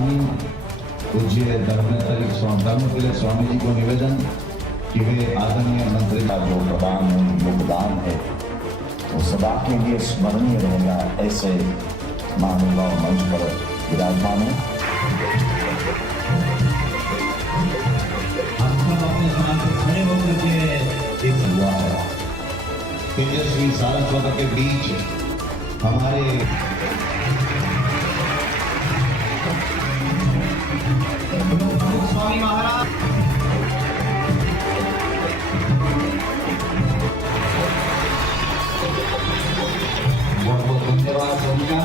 स्वामी पूज्य धर्मतिलक स्वामी जी को निवेदन कि वे आदरणीय मंत्री का जो प्रदान योगदान है वो सदा के लिए स्मरणीय रहेगा। ऐसे महानुभाव मंच पर विराजमान है। खड़े होकर के एक हुआ है तेजस्वी सारस्वत के बीच हमारे स्वामी महाराज बहुत बहुत धन्यवाद उनका।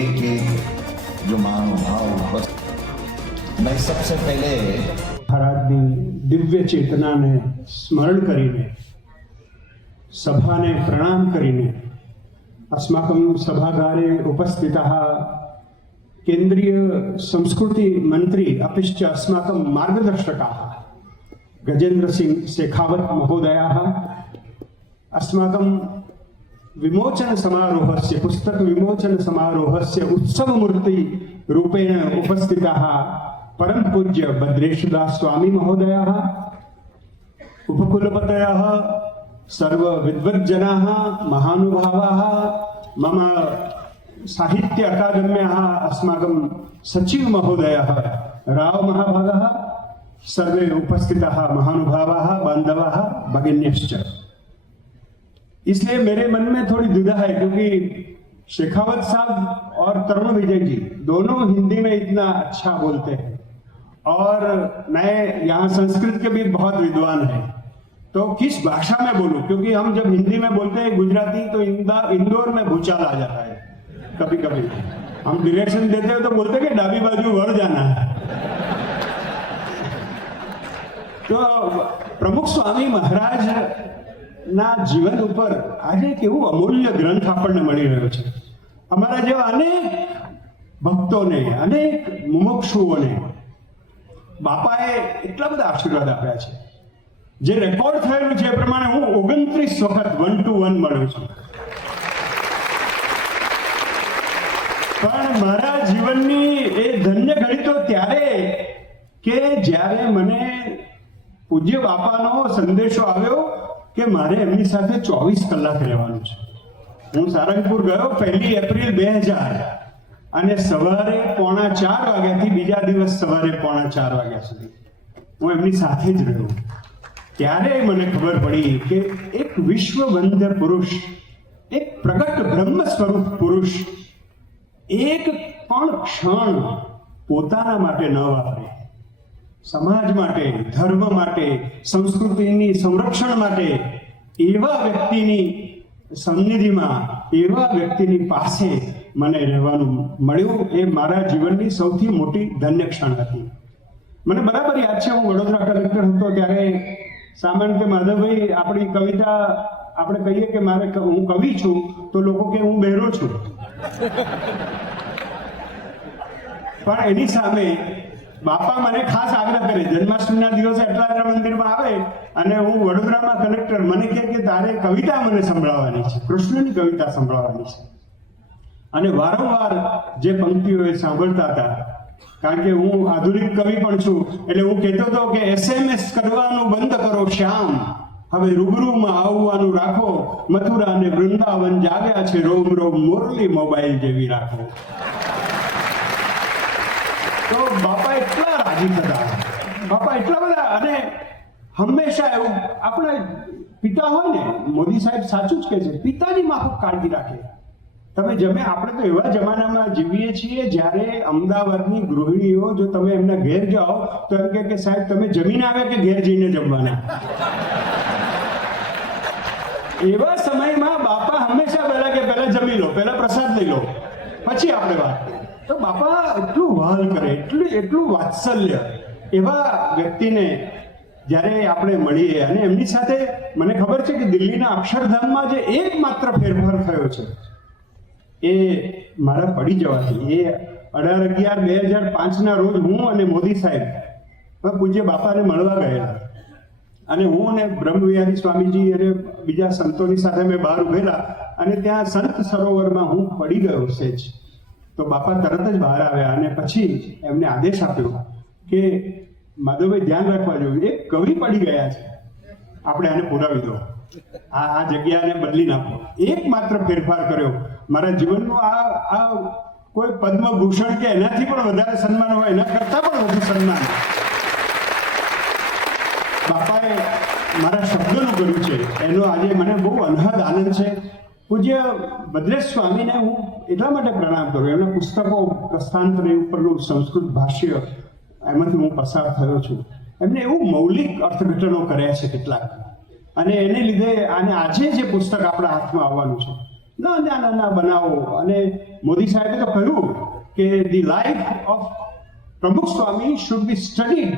एक जो महानुभाव मैं सबसे पहले મહારાજની દિવ્ય ચેતનાને સ્મરણ કરીને સભાને પ્રણામ કરીને अस्माकं सभागारे उपस्थितः केन्द्रीय संस्कृति मंत्री अपि च अस्माकं मार्गदर्शकाः गजेन्द्र सिंह शेखावत महोदयाः अस्माकं विमोचन समारोहस्य पुस्तक विमोचन समारोहस्य उत्सवमूर्ति रूपेण उपस्थिताः परम पूज्य भद्रेशदास स्वामी महोदयाः उपकुलपतयः सर्व विद्वज्जनाः महानुभावाः मम साहित्य अकादम्याः अस्माकं सचिव महोदयः राव महाभागः सर्वे उपस्थिताः महानुभावाः बान्धवाः भगिन्यश्च। इसलिए मेरे मन में थोड़ी दुविधा है क्योंकि शेखावत साहब और तरुण विजय जी दोनों हिंदी में इतना अच्छा बोलते हैं और मैं यहाँ संस्कृत के भी बहुत विद्वान हैं, तो किस भाषा में बोलूं? क्योंकि हम जब हिंदी में बोलते हैं गुजराती तो इंदौर में भूचाल आ जाता है। कभी कभी हम डिरेक्शन देते हैं तो बोलते हैं कि डाबी बाजू वड़ जाना है। तो प्रमुख स्वामी महाराज ना जीवन ऊपर आज एक એવું અમૂલ્ય ગ્રંથ આપણને મળી રહ્યો છે। અમારા જેવા અનેક ભક્તોને અનેક મુમુક્ષુઓને બાપાએ એટલા બધા આશીર્વાદ આપ્યા છે। જે રેકોર્ડ થયેલું છે એ પ્રમાણે હું 29 વખત 1 to 1 મળ્યો છું, પણ મારા જીવનની એ ધન્ય ઘડી તો ત્યારે કે જ્યારે મને પૂજ્ય બાપાનો સંદેશો આવ્યો કે મારે એમની સાથે 24 કલાક રહેવાનું છે। હું સારંગપુર ગયો 1 એપ્રિલ 2000 અને સવારે 3:45 વાગ્યાથી બીજા દિવસ સવારે 3:45 વાગ્યા સુધી હું એમની સાથે જ રહ્યો। ત્યારે મને ખબર પડી કે એક વિશ્વવંદ્ય પુરુષ, એક પ્રગટ બ્રહ્મ સ્વરૂપ પુરુષ એક પણ ક્ષણ પોતાના માટે ન વાપરે, સમાજ માટે, ધર્મ માટે, સંસ્કૃતિની સંરક્ષણ માટે એવા વ્યક્તિની સન્નિધિમાં, એવા વ્યક્તિની પાસે મને રહેવાનું મળ્યું। એ મારા જીવનની સૌથી મોટી ધન્ય ક્ષણ હતી। મને બરાબર યાદ છે, હું વડોદરા કલેક્ટર હતો ત્યારે સામાન્ય કે માધવભાઈ આપણી કવિતા આપણે કહીએ કે મારે હું કવિ છું તો લોકો કે હું બહેરો છું, પણ એની સામે બાપા મને ખાસ આગ્રહ કરે જન્માષ્ટમીના દિવસે અટલાદરા મંદિરમાં આવે અને હું વડોદરામાં કલેક્ટર મને કહે કે તારે કવિતા મને સંભળાવવાની છે, કૃષ્ણની કવિતા સંભળાવવાની છે। અને વારંવાર જે પંક્તિઓ એ સાંભળતા હતા, કારણ કે હું આધુનિક કવિ પણ છું એટલે હું કહેતો હતો કે SMS કરવાનું બંધ કરો શ્યામ, હવે રૂબરૂમાં આવવાનું રાખો, મથુરા અને વૃંદાવન જાગ્યા છે, રોમ રોમ મોરલી મોબાઈલ જેવી રાખો। તો બાપા એટલા રાજી થતા, બાપા એટલા બધા, અને હંમેશા એવું આપણા પિતા હોય ને, મોદી સાહેબ સાચું જ કહે છે, પિતાની માફક કાળજી રાખે। તમે જમે, આપણે તો એવા જમાનામાં જીવીએ છીએ જ્યારે અમદાવાદની ગૃહિણીઓ જો તમે એમના ઘેર જાઓ તો એમ કે સાહેબ તમે જમીને આવ્યા કે ઘેર જઈને જમવાના। એવા સમયમાં બાપા હંમેશા પહેલા કે પહેલા જમી લો, પહેલા પ્રસાદ લઈ લો, પછી આપણે વાત કરીએ। તો બાપા એટલું વહાલ કરે, એટલું વાત્સલ્ય એવા વ્યક્તિને જ્યારે આપણે મળીએ, અને એમની સાથે મને ખબર છે કે દિલ્હીના અક્ષરધામમાં જે એકમાત્ર ફેરફાર થયો છે એ મારા પડી જવાથી, એ 18/11/2005 રોજ હું અને મોદી સાહેબ પૂજ્ય બાપાને મળવા ગયેલા, અને હું અને બ્રહ્મવિહારી સ્વામીજી અને બીજા સંતોની સાથે મેં બહાર ઉભેલા અને ત્યાં સંત સરોવરમાં હું પડી ગયો સેજ. તો બાપા તરત જ બહાર આવ્યા અને પછી એમને આદેશ આપ્યો કે માધવભાઈ ધ્યાન રાખવા જોઈએ, એક કવિ પડી ગયા છે, આપણે આને પુરાવી દો, આ જગ્યાને બદલી નાખો. એકમાત્ર ફેરફાર કર્યો મારા જીવનનું. આ કોઈ પદ્મભૂષણ કે એનાથી પણ વધારે સન્માન હોય, એના કરતાં પણ વધુ સન્માન બાપાએ મારા શબ્દોનું કર્યું છે, એનો આજે મને બહુ અનહદ આનંદ છે. પૂજ્ય ભદ્રેશ સ્વામીને હું એટલા માટે પ્રણામ કરું, એમના પુસ્તકો પ્રસ્થાનત્રય ઉપરનું સંસ્કૃત ભાષ્ય, એમાંથી હું પસાર થયો છું. એમને એવું મૌલિક અર્થઘટનો કર્યા છે કેટલાક, અને એને લીધે આજે જે પુસ્તક આપણા હાથમાં આવવાનું છે, નાના નાના બનાવો. અને મોદી સાહેબે તો કહ્યું કે the life of Pramukh Swami should be studied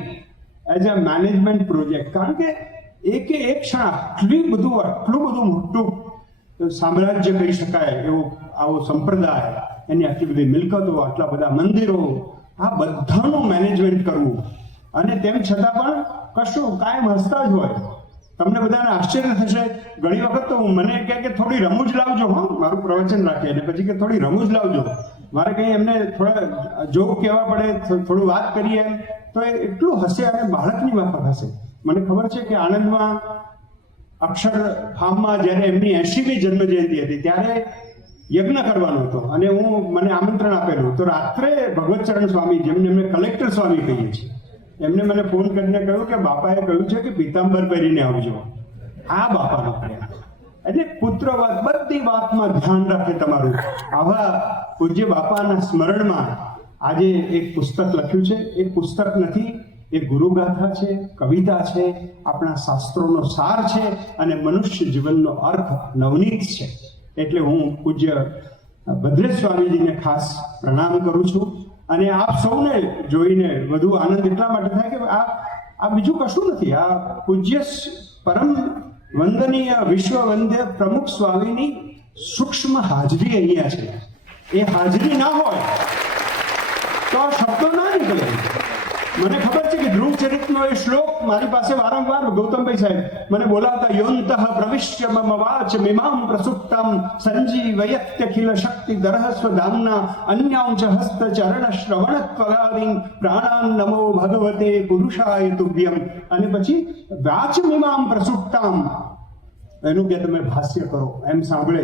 as a management project. કારણ કે એક ક્ષણ આટલું બધું મોટું સામ્રાજ્ય કહી શકાય એવું આવો સંપ્રદાય, એની આટલી બધી મિલકતો, આટલા બધા મંદિરો, આ બધાનું મેનેજમેન્ટ કરવું, અને તેમ છતાં પણ કશું કાયમ હસતા જ હોય. તમને બધાને આશ્ચર્ય થશે, ઘણી વખત તો મને કહે કે થોડી રમૂજ લાવજો, હા મારું પ્રવચન રાખે, અને પછી કે થોડી રમૂજ લાવજો, મારે કંઈ એમને થોડા જોક કહેવા પડે, થોડું વાત કરીએ, તો એ એટલું હસે અને બાળકની માફક હસે. મને ખબર છે કે આણંદમાં અક્ષર ફાર્મમાં જ્યારે એમની 80મી જન્મજયંતિ હતી ત્યારે યજ્ઞ કરવાનો હતો, અને મને આમંત્રણ આપેલું. તો રાત્રે ભગવતચરણ સ્વામી, જેમને અમે કલેક્ટર સ્વામી કહીએ છીએ, એમને મને ફોન કરીને કહ્યું કે બાપાએ કહ્યું છે કે પીતાંબર પહેરીને આવજો. આ બાપાનો પ્રેમ, એટલે પુત્ર વાત, બધી વાતમાં ધ્યાન રાખે તમારું. આવા પૂજ્ય બાપાના સ્મરણમાં આજે એક પુસ્તક લખ્યું છે. એ પુસ્તક નથી, એ ગુરુગાથા છે, કવિતા છે, આપણા શાસ્ત્રોનો સાર છે, અને મનુષ્ય જીવનનો અર્થ નવનીત છે. એટલે હું પૂજ્ય ભદ્રેશ સ્વામીજીને ખાસ પ્રણામ કરું છું. અને આપ સૌને જોઈને વધુ આનંદ એટલા માટે થાય કે આ બીજું કશું નથી, આ પૂજ્ય પરમ વંદનીય વિશ્વવંદ્ય પ્રમુખ સ્વામીની સૂક્ષ્મ હાજરી અહીંયા છે. એ હાજરી ના હોય તો આ શબ્દો ના નીકળે. મને ખબર છે કે ધ્રુવ ચરિતનો એ શ્લોક મારી પાસે વારંવાર ગૌતમભાઈ સાહેબ મને બોલાવતા, યોંતઃ પ્રવિશ્ય મમ વાચ મિમામ પ્રસુપ્તમ સંજીવયત્યખિલ શક્તિ દરહસ્વ ધામના અન્યાંચ હસ્ત ચરણ શ્રવણ ત્વગાદિન પ્રાણાન નમો ભગવતે પુરુષાય તુભ્યમ. અને પછી વાચ મિમામ પ્રસુપ્તામ, એનું કે તમે ભાષ્ય કરો, એમ સાંભળે,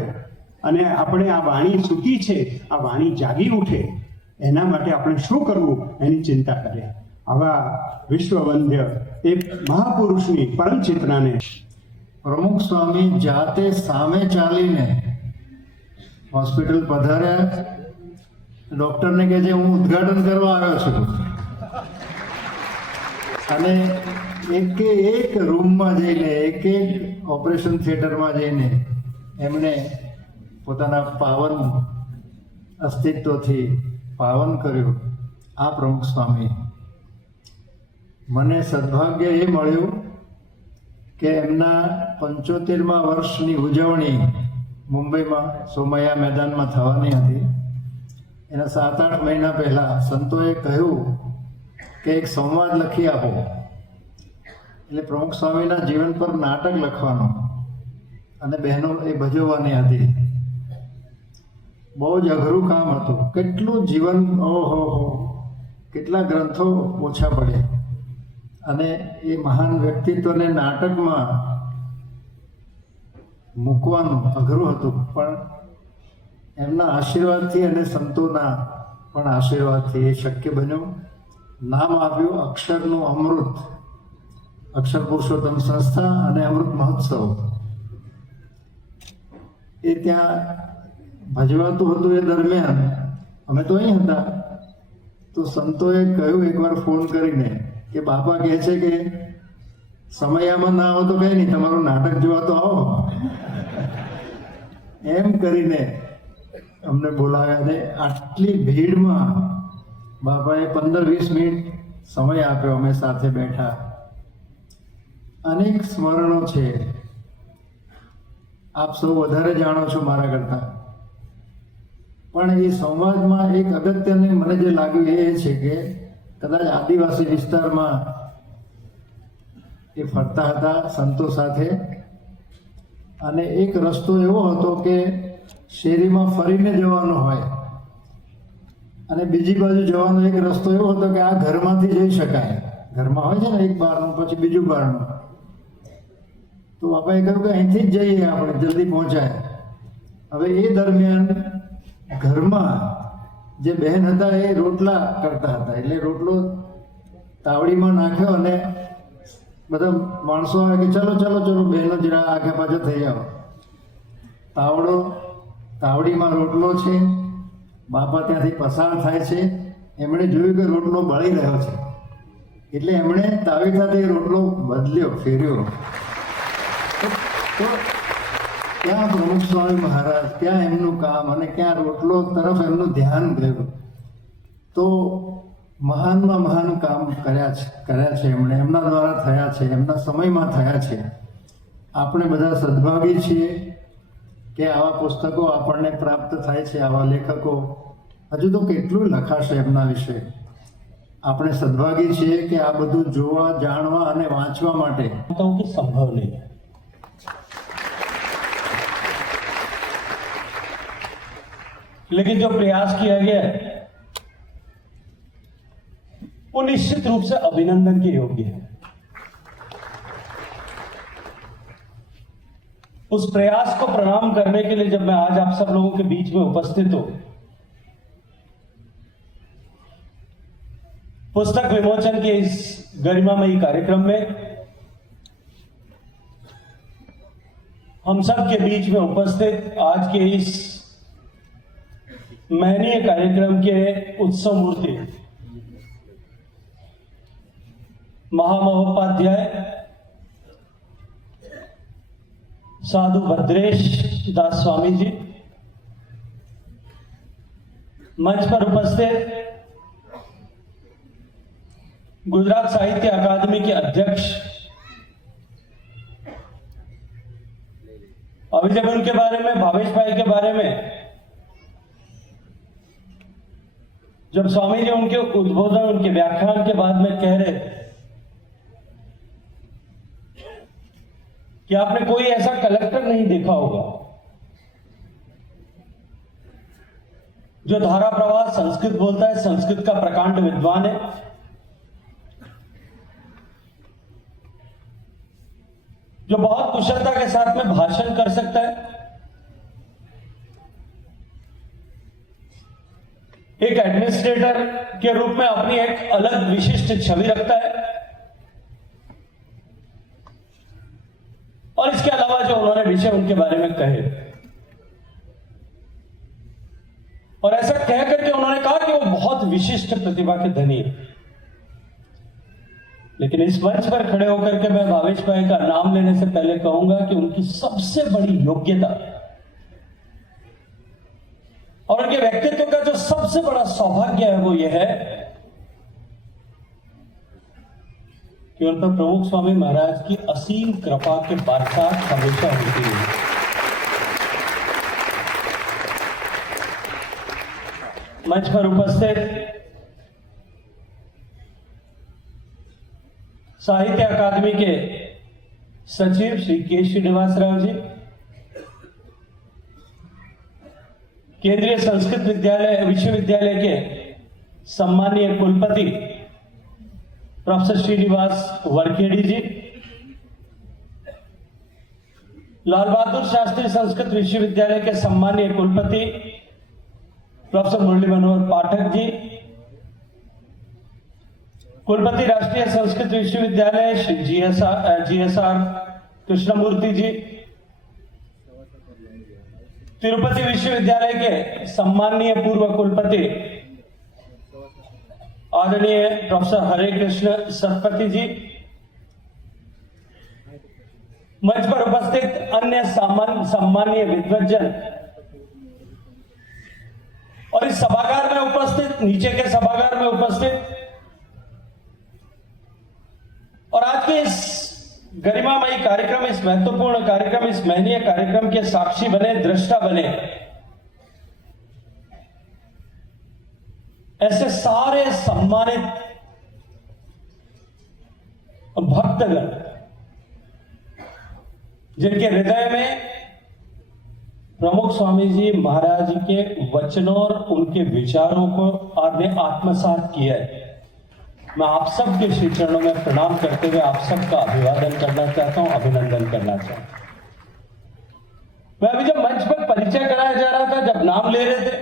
અને આપણે આ વાણી સૂકી છે, આ વાણી જાગી ઉઠે, એના માટે આપણે શું કરવું એની ચિંતા કરીએ. આવા વિશ્વવંદ્ય એક મહાપુરુષની પરમ ચેતનાને પ્રમુખ સ્વામી જાતે સામે ચાલીને હોસ્પિટલ પધાર્યા. ડૉક્ટરને કહે છે હું ઉદ્ઘાટન કરવા આવ્યો છું, અને એક રૂમમાં જઈને, એક ઓપરેશન થિયેટરમાં જઈને એમણે પોતાના પાવન અસ્તિત્વથી પાવન કર્યું. આ પ્રમુખ સ્વામી, મને સદભાગ્ય એ મળ્યું કે એમના 75મા વર્ષની ઉજવણી મુંબઈમાં સોમૈયા મેદાનમાં થવાની હતી. એના 7-8 મહિના પહેલાં સંતોએ કહ્યું કે એક સંવાદ લખી આપો. એટલે પ્રમુખ સ્વામીના જીવન પર નાટક લખવાનું, અને બહેનો એ ભજવવાની હતી. બહુ જ અઘરું કામ હતું. કેટલું જીવન, ઓહો, કેટલા ગ્રંથો ઓછા પડે, અને એ મહાન વ્યક્તિત્વને નાટકમાં મૂકવાનું અઘરું હતું. પણ એમના આશીર્વાદથી અને સંતોના પણ આશીર્વાદથી એ શક્ય બન્યું. નામ આપ્યું અક્ષરનું અમૃત, અક્ષર પુરુષોત્તમ સંસ્થા અને અમૃત મહોત્સવ. એ ત્યાં ભજવાતું હતું. એ દરમિયાન અમે તો અહીં હતા, તો સંતોએ કહ્યું એકવાર ફોન કરીને કે બાપા કહે છે કે સમયામાં ના આવો તો કંઈ નહીં, તમારું નાટક જોવા તો આવો. એમ કરીને અમને બોલાવ્યા. અને આટલી ભીડમાં બાપાએ 15-20 મિનિટ સમય આપ્યો. અમે સાથે બેઠા. અનેક સ્મરણો છે, આપ સૌ વધારે જાણો છો મારા કરતાં. પણ એ સંવાદમાં એક અગત્યનું મને જે લાગ્યું એ છે કે કદાચ આદિવાસી વિસ્તારમાં એ ફરતા હતા સંતો સાથે, અને એક રસ્તો એવો હતો કે શેરીમાં ફરીને જવાનું હોય અને બીજી બાજુ જવાનો એક રસ્તો એવો હતો કે આ ઘરમાંથી જઈ શકાય. ઘરમાં હોય છે ને એક બારનું પછી બીજું બારનું. તો બાપાએ કહ્યું કે અહીંથી જ જઈએ, આપણે જલ્દી પહોંચાય. હવે એ દરમિયાન ઘરમાં જે બહેન હતા એ રોટલા કરતા હતા, એટલે રોટલો તાવડીમાં નાખ્યો અને બધા માણસો આવે કે ચલો ચલો ચલો બહેનો જરા આગળ પાછળ થઈ જાઓ. તાવડીમાં રોટલો છે, બાપા ત્યાંથી પસાર થાય છે. એમણે જોયું કે રોટલો બળી રહ્યો છે, એટલે એમણે તાવી સાથે રોટલો બદલ્યો, ફેર્યો. તો ત્યાં પ્રમુખ સ્વામી મહારાજ, ત્યાં એમનું કામ અને ત્યાં રોટલો તરફ એમનું ધ્યાન ગયું. તો મહાનમાં મહાન કામ કર્યા છે એમણે, એમના દ્વારા થયા છે, એમના સમયમાં થયા છે. આપણે બધા સદભાગી છીએ કે આવા પુસ્તકો આપણને પ્રાપ્ત થાય છે, આવા લેખકો. હજુ તો કેટલું લખાશે એમના વિશે. આપણે સદભાગી છીએ કે આ બધું જોવા, જાણવા અને વાંચવા માટે. संभव नहीं है, लेकिन जो प्रयास किया गया है वो निश्चित रूप से अभिनंदन के योग्य है. उस प्रयास को प्रणाम करने के लिए जब मैं आज आप सब लोगों के बीच में उपस्थित हूं, पुस्तक विमोचन के इस गरिमामयी कार्यक्रम में हम सब के बीच में उपस्थित आज के इस महनीय कार्यक्रम के उत्सव मूर्ति महामहोपाध्याय साधु भद्रेश दास स्वामी जी, मंच पर उपस्थित गुजरात साहित्य अकादमी के अध्यक्ष, अभी जब उनके बारे में, भावेश भाई के बारे में जब स्वामी जी उनके उद्बोधन, उनके व्याख्यान के बाद में कह रहे थे कि आपने कोई ऐसा कलेक्टर नहीं देखा होगा जो धारा प्रवाह संस्कृत बोलता है, संस्कृत का प्रकांड विद्वान है, जो बहुत कुशलता के साथ में भाषण कर सकता है, एक एडमिनिस्ट्रेटर के रूप में अपनी एक अलग विशिष्ट छवि रखता है, और इसके अलावा जो उन्होंने विषय उनके बारे में कहे, और ऐसा कह करके उन्होंने कहा कि वो बहुत विशिष्ट प्रतिभा के धनी है. लेकिन इस मंच पर खड़े होकर के मैं भावेश भाई का नाम लेने से पहले कहूंगा कि उनकी सबसे बड़ी योग्यता और उनके व्यक्तित्व का जो सबसे बड़ा सौभाग्य है वो यह है कि उन पर प्रमुख स्वामी महाराज की असीम कृपा के बरसात हमेशा होती है. मंच पर उपस्थित साहित्य अकादमी के सचिव श्री के श्रीनिवास राव जी, केंद्रीय संस्कृत विश्वविद्यालय के सम्मानीय कुलपति प्रोफेसर श्रीनिवास वरखेड़ी जी, लाल बहादुर शास्त्री संस्कृत विश्वविद्यालय के सम्मानीय कुलपति प्रोफेसर मुरली मनोहर पाठक जी, कुलपति राष्ट्रीय संस्कृत विश्वविद्यालय श्री GSR कृष्णमूर्ति जी, तिरुपति विश्वविद्यालय के सम्माननीय पूर्व कुलपति आदरणीय प्रोफेसर हरे कृष्ण सतपति जी, मंच पर उपस्थित अन्य सम्माननीय विद्वज्जन और इस सभागार में उपस्थित, नीचे के सभागार में उपस्थित और आज के इस गरिमामयी कार्यक्रम, इस महत्वपूर्ण कार्यक्रम, इस महनीय कार्यक्रम के साक्षी बने, दृष्टा बने ऐसे सारे सम्मानित भक्तगण जिनके हृदय में प्रमुख स्वामी जी महाराज के वचनों और उनके विचारों को आपने आत्मसात किया है। मैं आप सबके श्री चरणों में प्रणाम करते हुए आप सबका अभिवादन करना चाहता हूं, अभिनंदन करना चाहता हूं। मैं अभी जब मंच पर परिचय कराया जा रहा था, जब नाम ले रहे थे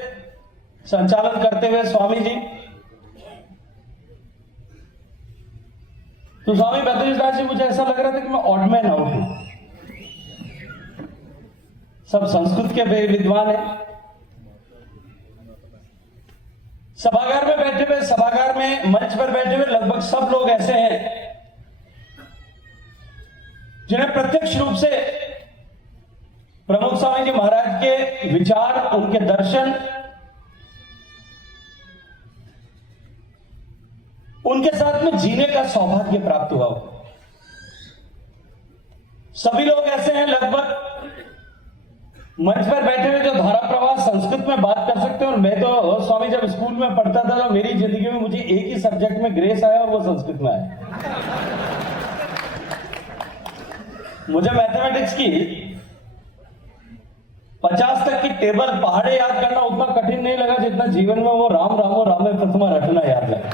संचालन करते हुए स्वामी जी, तो स्वामी बद्रीश दास जी, मुझे ऐसा लग रहा था कि मैं ऑड मैन आउट हूं। सब संस्कृत के विद्वान हैं, सभागार में बैठे हुए, सभागार में मंच पर बैठे हुए लगभग सब लोग ऐसे हैं जिन्हें प्रत्यक्ष रूप से प्रमुख स्वामी जी महाराज के विचार, उनके दर्शन, उनके साथ में जीने का सौभाग्य प्राप्त हुआ हो। सभी लोग ऐसे हैं लगभग मंच पर बैठे हुए जो धारा प्रवाह संस्कृत में बात कर सकते हैं। और मैं तो स्वामी जब स्कूल में पढ़ता था तो मेरी जिंदगी में मुझे एक ही सब्जेक्ट में ग्रेस आया और वो संस्कृत में आया। मुझे मैथमेटिक्स की 50 तक की टेबल पहाड़े याद करना उतना कठिन नहीं लगा जितना जीवन में वो राम रामो रामे प्रथमा रटना याद लगा।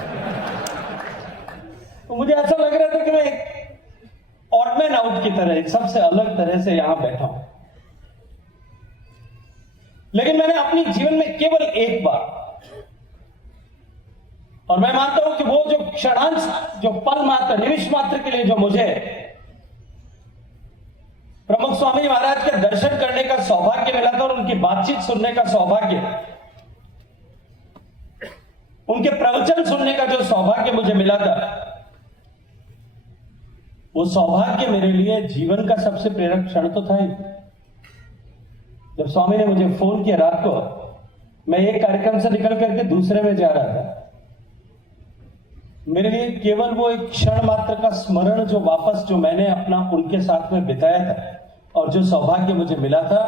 तो मुझे ऐसा लग रहा था कि मैं ऑड मैन आउट की तरह, एक सबसे अलग तरह से यहां बैठा हूं। लेकिन मैंने अपनी जीवन में केवल एक बार, और मैं मानता हूं कि वो जो क्षणांश, जो पल मात्र, निमिष मात्र के लिए जो मुझे प्रमुख स्वामी महाराज के दर्शन करने का सौभाग्य मिला था और उनकी बातचीत सुनने का सौभाग्य, उनके प्रवचन सुनने का जो सौभाग्य मुझे मिला था, वो सौभाग्य मेरे लिए जीवन का सबसे प्रेरक क्षण तो था ही। जब स्वामी ने मुझे फोन किया रात को, मैं एक कार्यक्रम से निकल करके दूसरे में जा रहा था, मेरे लिए केवल वो एक क्षण मात्र का स्मरण जो वापस, जो मैंने अपना उनके साथ में बिताया था और जो सौभाग्य मुझे मिला था,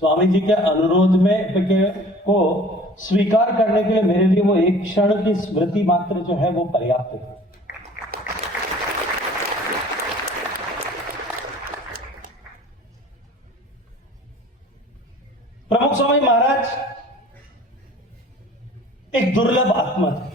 स्वामी जी के अनुरोध में को स्वीकार करने के लिए मेरे लिए वो एक क्षण की स्मृति मात्र जो है वो पर्याप्त थी। प्रमुख स्वामी महाराज एक दुर्लभ आत्मा थे।